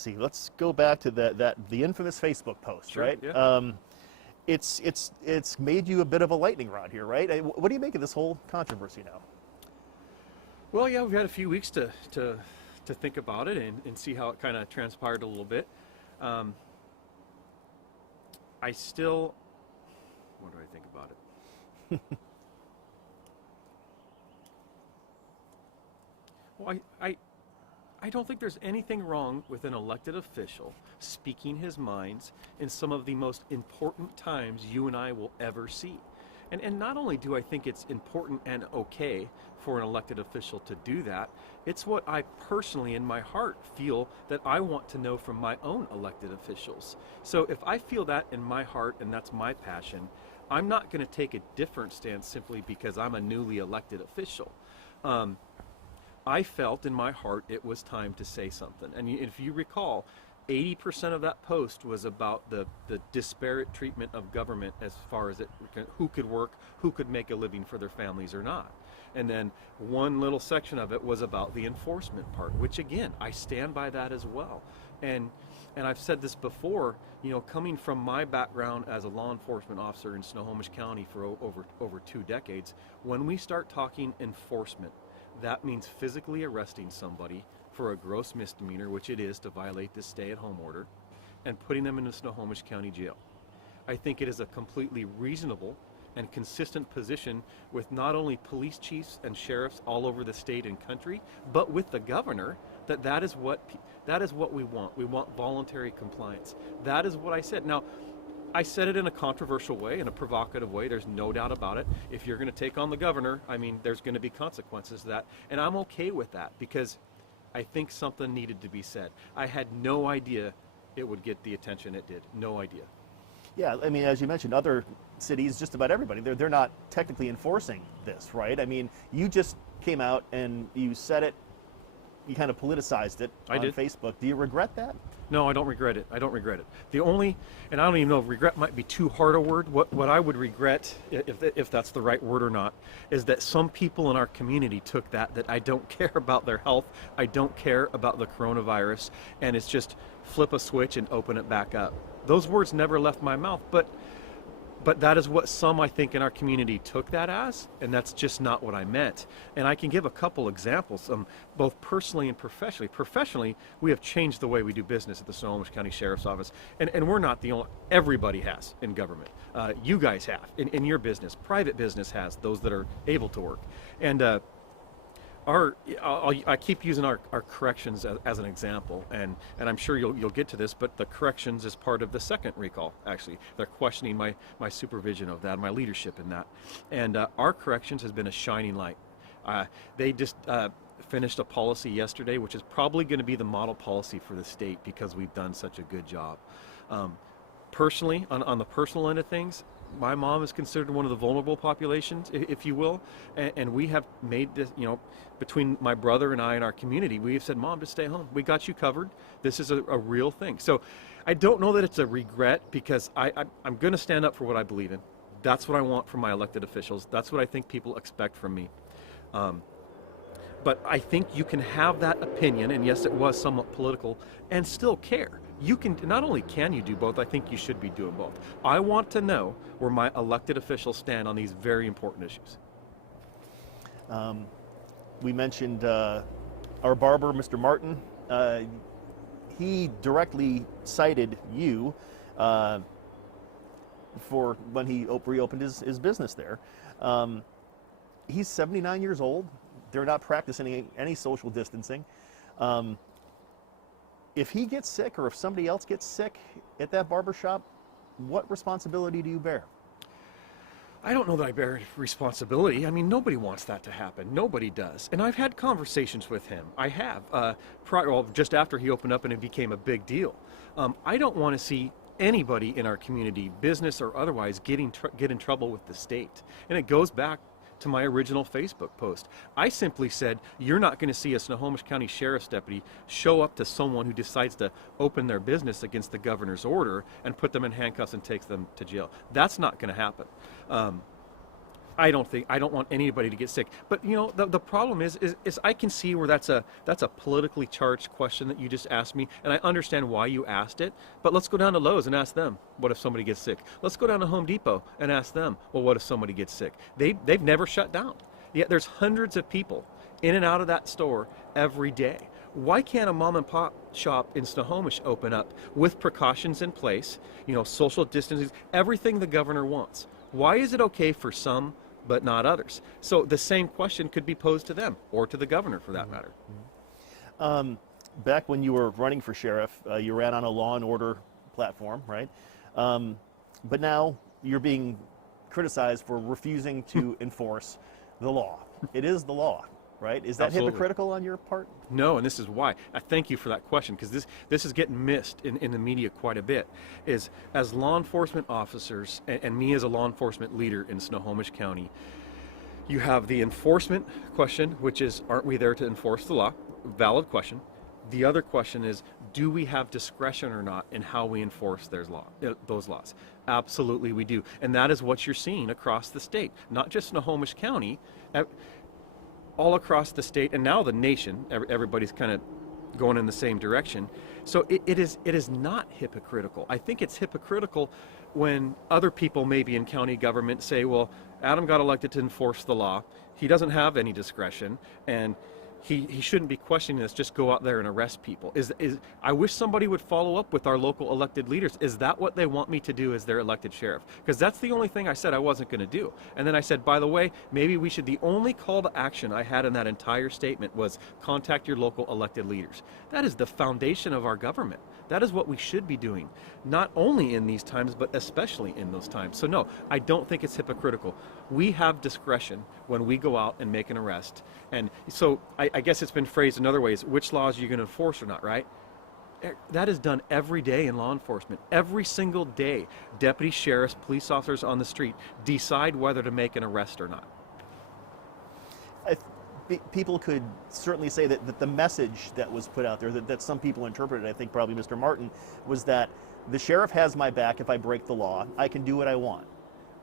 See, let's go back to the infamous Facebook post, Sure, right? yeah. It's made you a bit of a lightning rod here, right? What do you make of this whole controversy now? Well, yeah, we've had a few weeks to think about it and see how it kind of transpired a little bit. Um, I still, what do I think about it? Well, I don't think there's anything wrong with an elected official speaking his minds in some of the most important times you and I will ever see. And not only do I think it's important and okay for an elected official to do that, it's what I personally in my heart feel that I want to know from my own elected officials. So if I feel that in my heart and that's my passion, I'm not going to take a different stance simply because I'm a newly elected official. I felt in my heart it was time to say something. And if you recall, 80% of that post was about the disparate treatment of government as far as who could work, who could make a living for their families or not. And then one little section of it was about the enforcement part, which again, I stand by that as well. And I've said this before, coming from my background as a law enforcement officer in Snohomish County for over 2 decades, when we start talking enforcement, that means physically arresting somebody for a gross misdemeanor, which it is to violate the stay-at-home order, and putting them in a Snohomish County jail. I think it is a completely reasonable and consistent position with not only police chiefs and sheriffs all over the state and country, but with the governor, that is what we want. We want voluntary compliance. That is what I said. Now, I said it in a controversial way, in a provocative way. There's no doubt about it. If you're going to take on the governor, there's going to be consequences to that. And I'm okay with that because I think something needed to be said. I had no idea it would get the attention it did. No idea. Yeah, as you mentioned, other cities, just about everybody, they're not technically enforcing this, right? You just came out and you said it, you kind of politicized it on Facebook. Do you regret that? No, I don't regret it. I don't regret it. The only, and I don't even know if regret might be too hard a word. What I would regret, if that's the right word or not, is that some people in our community took that I don't care about their health, I don't care about the coronavirus, and it's just flip a switch and open it back up. Those words never left my mouth, but that is what some, I think, in our community took that as, and that's just not what I meant. And I can give a couple examples, both personally and professionally. Professionally, we have changed the way we do business at the Snohomish County Sheriff's Office, and we're not the only, everybody has in government. You guys have, in your business. Private business has, those that are able to work. And I keep using our corrections as an example, and I'm sure you'll get to this, but the corrections is part of the second recall, actually. They're questioning my supervision of that, my leadership in that. And our corrections has been a shining light. They just finished a policy yesterday, which is probably going to be the model policy for the state because we've done such a good job. Personally, on the personal end of things, my mom is considered one of the vulnerable populations, if you will, and we have made this, between my brother and I and our community, we have said, Mom, just stay home. We got you covered. This is a real thing. So I don't know that it's a regret because I'm going to stand up for what I believe in. That's what I want from my elected officials. That's what I think people expect from me. But I think you can have that opinion, and yes, it was somewhat political, and still care. You can, not only can you do both, I think you should be doing both. I want to know where my elected officials stand on these very important issues. We mentioned our barber, Mr. Martin. He directly cited you for when he reopened his business there. He's 79 years old. They're not practicing any social distancing. If he gets sick or if somebody else gets sick at that barber shop, what responsibility do you bear? I don't know that I bear responsibility. Nobody wants that to happen. Nobody does. And I've had conversations with him. I have. Just after he opened up and it became a big deal. I don't want to see anybody in our community, business or otherwise, get in trouble with the state. And it goes back to my original Facebook post. I simply said, you're not going to see a Snohomish County Sheriff's deputy show up to someone who decides to open their business against the governor's order and put them in handcuffs and takes them to jail. That's not going to happen. I don't want anybody to get sick. But the problem is I can see where that's a politically charged question that you just asked me, and I understand why you asked it. But let's go down to Lowe's and ask them, what if somebody gets sick? Let's go down to Home Depot and ask them, well, what if somebody gets sick? They've never shut down. Yet there's hundreds of people in and out of that store every day. Why can't a mom and pop shop in Snohomish open up with precautions in place, social distancing, everything the governor wants? Why is it okay for some but not others? So the same question could be posed to them or to the governor for that matter. Back when you were running for sheriff, you ran on a law and order platform, right? But now you're being criticized for refusing to enforce the law. It is the law. Right? Is that Absolutely. hypocritical on your part? No, and this is why. I thank you for that question, because this is getting missed in the media quite a bit. Is as law enforcement officers, and me as a law enforcement leader in Snohomish County, you have the enforcement question, which is, aren't we there to enforce the law? Valid question. The other question is, do we have discretion or not in how we enforce those laws? Absolutely we do. And that is what you're seeing across the state, not just Snohomish County, all across the state, and now the nation. Everybody's kind of going in the same direction. So it is not hypocritical. I think it's hypocritical when other people maybe in county government say, well, Adam got elected to enforce the law. He doesn't have any discretion, and he shouldn't be questioning this. Just go out there and arrest people. I wish somebody would follow up with our local elected leaders. Is that what they want me to do as their elected sheriff? Because that's the only thing I said I wasn't going to do. And then I said, by the way, maybe we should, the only call to action I had in that entire statement was contact your local elected leaders. That is the foundation of our government. That is what we should be doing, not only in these times, but especially in those times. So no, I don't think it's hypocritical. We have discretion when we go out and make an arrest. And so I guess it's been phrased in other ways, which laws are you going to enforce or not, right? That is done every day in law enforcement. Every single day, deputy sheriffs, police officers on the street decide whether to make an arrest or not. People could certainly say that the message that was put out there, that some people interpreted, I think probably Mr. Martin, was that the sheriff has my back if I break the law. I can do what I want,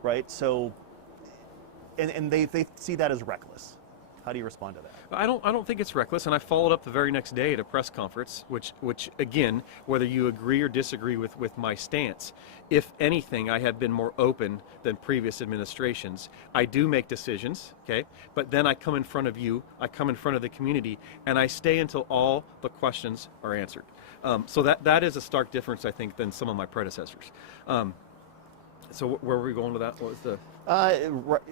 right? So, and they see that as reckless. How do you respond to that? I don't think it's reckless, and I followed up the very next day at a press conference, which again, whether you agree or disagree with my stance, if anything, I have been more open than previous administrations. I do make decisions, okay, but then I come in front of you, I come in front of the community, and I stay until all the questions are answered. So that is a stark difference, I think, than some of my predecessors. So where were we going with that? What was the?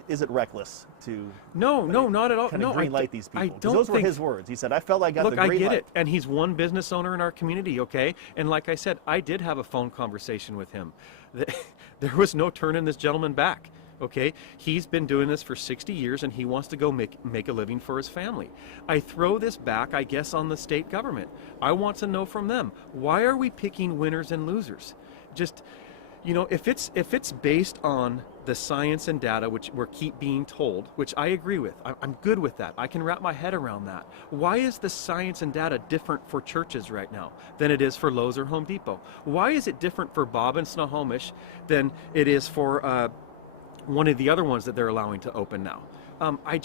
Is it reckless to? No, not at all. Kind of green light these people. I don't those were think, his words. He said, "I felt like I got look, the green light." I get it, and he's one business owner in our community, okay? And like I said, I did have a phone conversation with him. There was no turning this gentleman back. Okay, he's been doing this for 60 years, and he wants to go make a living for his family. I throw this back, I guess, on the state government. I want to know from them, why are we picking winners and losers? Just, if it's based on the science and data, which we keep being told, which I agree with, I'm good with that. I can wrap my head around that. Why is the science and data different for churches right now than it is for Lowe's or Home Depot? Why is it different for Bob and Snohomish than it is for one of the other ones that they're allowing to open now? I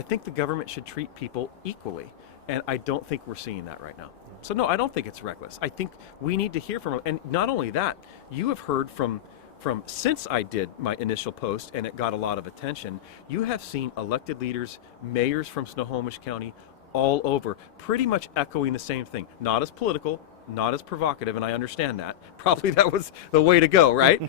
think the government should treat people equally, and I don't think we're seeing that right now. So no, I don't think it's reckless. I think we need to hear from them. And not only that, you have heard from since I did my initial post and it got a lot of attention, you have seen elected leaders, mayors from Snohomish County all over, pretty much echoing the same thing. Not as political, not as provocative, and I understand that. Probably that was the way to go, right?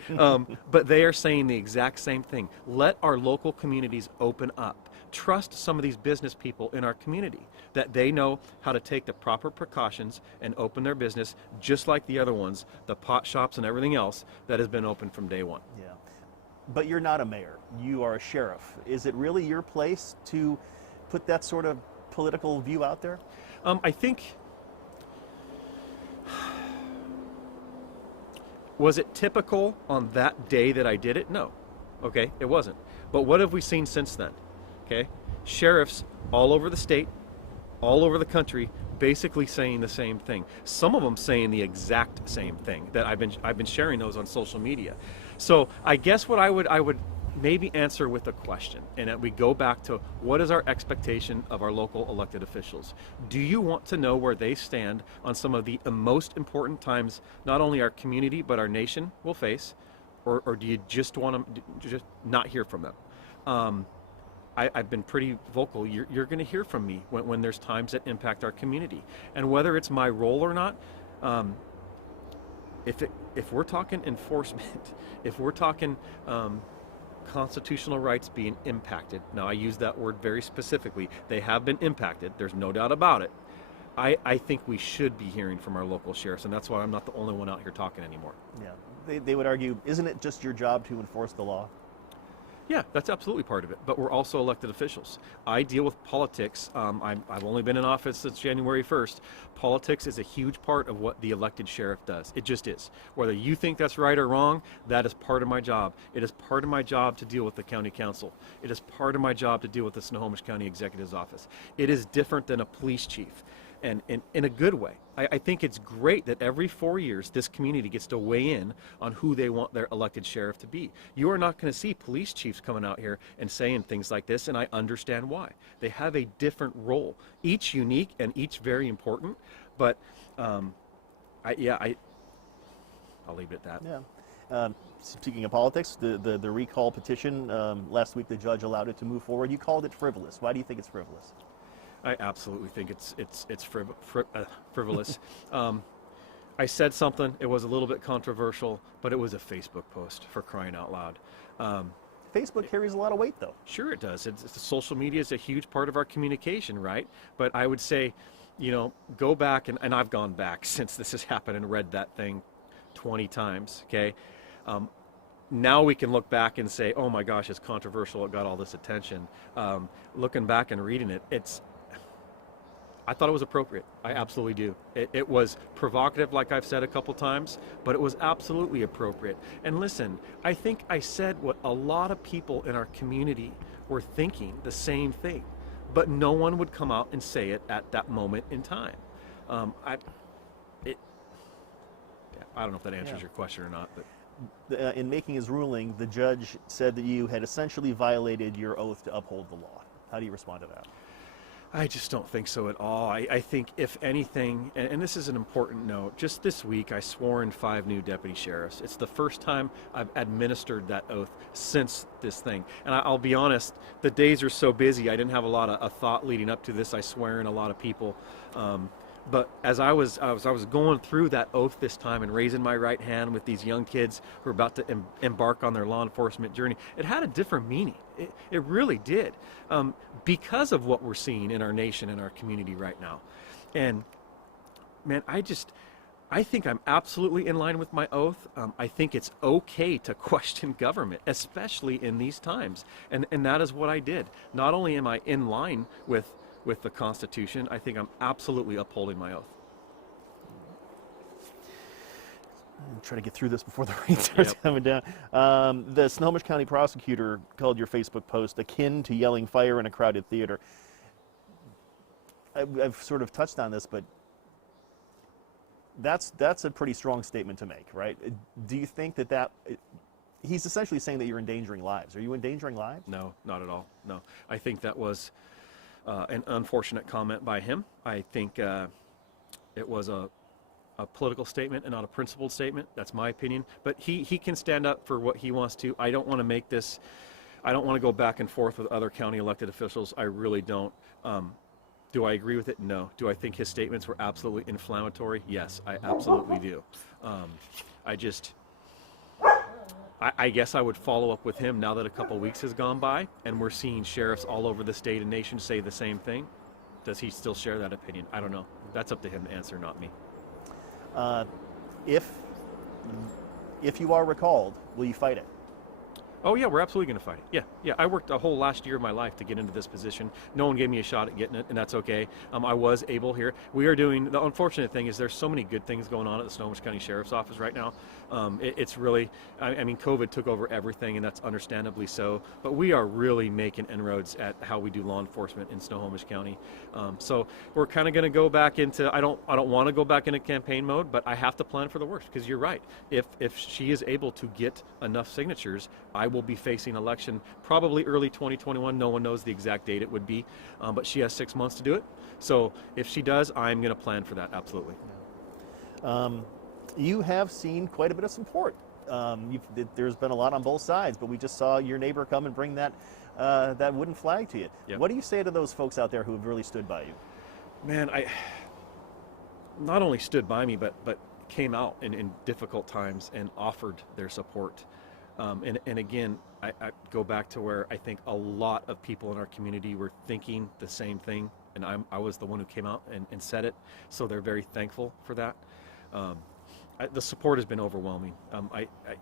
But they are saying the exact same thing. Let our local communities open up. Trust some of these business people in our community, that they know how to take the proper precautions and open their business just like the other ones, the pot shops and everything else that has been open from day one. Yeah. But you're not a mayor. You are a sheriff. Is it really your place to put that sort of political view out there? I think... Was it typical on that day that I did it? No. Okay, it wasn't. But what have we seen since then? Okay, sheriffs all over the state, all over the country, basically saying the same thing. Some of them saying the exact same thing that I've been sharing those on social media. So I guess what I would maybe answer with a question, and that we go back to what is our expectation of our local elected officials. Do you want to know where they stand on some of the most important times not only our community but our nation will face, or do you just want to just not hear from them? I've been pretty vocal. You're going to hear from me when there's times that impact our community, and whether it's my role or not. If we're talking enforcement, if we're talking constitutional rights being impacted, now I use that word very specifically, they have been impacted, there's no doubt about it. I think we should be hearing from our local sheriffs, and that's why I'm not the only one out here talking anymore. Yeah, they would argue, isn't it just your job to enforce the law? Yeah, that's absolutely part of it, but we're also elected officials. I deal with politics. I've only been in office since January 1st. Politics is a huge part of what the elected sheriff does. It just is. Whether you think that's right or wrong, that is part of my job. It is part of my job to deal with the county council. It is part of my job to deal with the Snohomish County Executive's office. It is different than a police chief, and in a good way. I think it's great that every 4 years this community gets to weigh in on who they want their elected sheriff to be. You are not going to see police chiefs coming out here and saying things like this, and I understand why. They have a different role, each unique and each very important, but I'll leave it at that. Yeah. Speaking of politics, the recall petition, last week the judge allowed it to move forward. You called it frivolous. Why do you think it's frivolous? I absolutely think it's frivolous. I said something. It was a little bit controversial, but it was a Facebook post, for crying out loud. Facebook carries a lot of weight, though. Sure, it does. Social media is a huge part of our communication, right? But I would say, go back, and I've gone back since this has happened and read that thing 20 times. Okay. Now we can look back and say, oh my gosh, it's controversial. It got all this attention. Looking back and reading it, I thought it was appropriate. I absolutely do. It was provocative, like I've said a couple times, but it was absolutely appropriate. And listen, I think I said what a lot of people in our community were thinking, the same thing, but no one would come out and say it at that moment in time. I don't know if that answers your question or not, but in making his ruling, the judge said that you had essentially violated your oath to uphold the law. How do you respond to that? I just don't think so at all. I think if anything, and this is an important note, just this week I swore in 5 new deputy sheriffs. It's the first time I've administered that oath since this thing. And I'll be honest, the days are so busy, I didn't have a lot of thought leading up to this. I swear in a lot of people. But as I was going through that oath this time and raising my right hand with these young kids who are about to embark on their law enforcement journey, it had a different meaning. It really did, because of what we're seeing in our nation and our community right now. And man, I think I'm absolutely in line with my oath. I think it's okay to question government, especially in these times. And that is what I did. Not only am I in line with the Constitution, I think I'm absolutely upholding my oath. I'm trying to get through this before the rain starts coming down. The Snohomish County prosecutor called your Facebook post akin to yelling fire in a crowded theater. I've sort of touched on this, but that's a pretty strong statement to make, right? Do you think that he's essentially saying that you're endangering lives? Are you endangering lives? No, not at all. No, I think that was an unfortunate comment by him. I think it was a political statement and not a principled statement. That's my opinion. But he can stand up for what he wants to. I don't want to make this, I don't want to go back and forth with other county elected officials. I really don't. Do I agree with it? No. Do I think his statements were absolutely inflammatory? Yes, I absolutely do. I guess I would follow up with him now that a couple weeks has gone by and we're seeing sheriffs all over the state and nation say the same thing. Does he still share that opinion? I don't know. That's up to him to answer, not me. If you are recalled, will you fight it? Oh yeah, we're absolutely going to fight it. Yeah. I worked a whole last year of my life to get into this position. No one gave me a shot at getting it, and that's okay. I was able here. We are doing, the unfortunate thing is there's so many good things going on at the Snohomish County Sheriff's Office right now. It's really, I mean, COVID took over everything, and that's understandably so, but we are really making inroads at how we do law enforcement in Snohomish County. So we're kind of going to go back into, I don't want to go back into campaign mode, but I have to plan for the worst, because you're right. If she is able to get enough signatures, I will will be facing election probably early 2021. No one knows the exact date it would be, but she has 6 months to do it. So if she does, I'm going to plan for that, absolutely. You have seen quite a bit of support. There's been a lot on both sides, but we just saw your neighbor come and bring that wooden flag to you. Yep. What do you say to those folks out there who have really stood by you? Man, I not only stood by me, but came out in difficult times and offered their support. And again, I go back to where I think a lot of people in our community were thinking the same thing, and I was the one who came out and said it, so they're very thankful for that. The support has been overwhelming.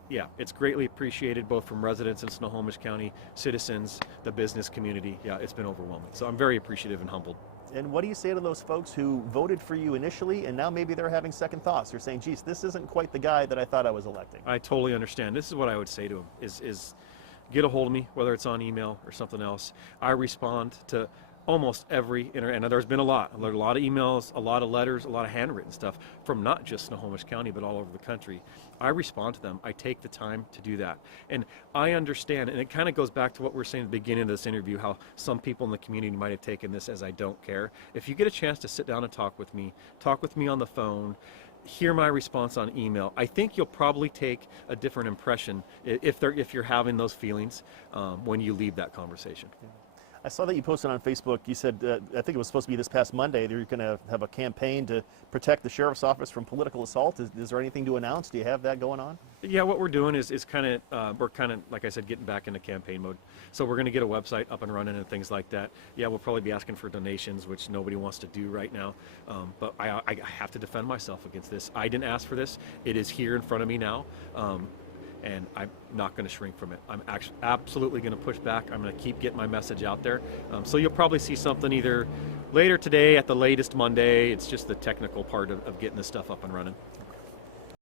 Yeah, it's greatly appreciated both from residents in Snohomish County, citizens, the business community. Yeah, it's been overwhelming. So I'm very appreciative and humbled. And what do you say to those folks who voted for you initially and now maybe they're having second thoughts? They're saying, geez, this isn't quite the guy that I thought I was electing. I totally understand. This is what I would say to them is get a hold of me, whether it's on email or something else. I respond to almost every and there's been a lot of emails, a lot of letters, a lot of handwritten stuff from not just Snohomish County, but all over the country. I respond to them. I take the time to do that. And I understand, and it kind of goes back to what we were saying at the beginning of this interview, how some people in the community might have taken this as I don't care. If you get a chance to sit down and talk with me on the phone, hear my response on email, I think you'll probably take a different impression if you're having those feelings when you leave that conversation. I saw that you posted on Facebook, you said, I think it was supposed to be this past Monday, that you're going to have a campaign to protect the sheriff's office from political assault. Is there anything to announce? Do you have that going on? Yeah, what we're doing is kind of, we're kind of, like I said, getting back into campaign mode. So we're going to get a website up and running and things like that. Yeah, we'll probably be asking for donations, which nobody wants to do right now. But I have to defend myself against this. I didn't ask for this. It is here in front of me now. And I'm not going to shrink from it. I'm absolutely going to push back. I'm going to keep getting my message out there. So you'll probably see something either later today, at the latest Monday. It's just the technical part of getting this stuff up and running.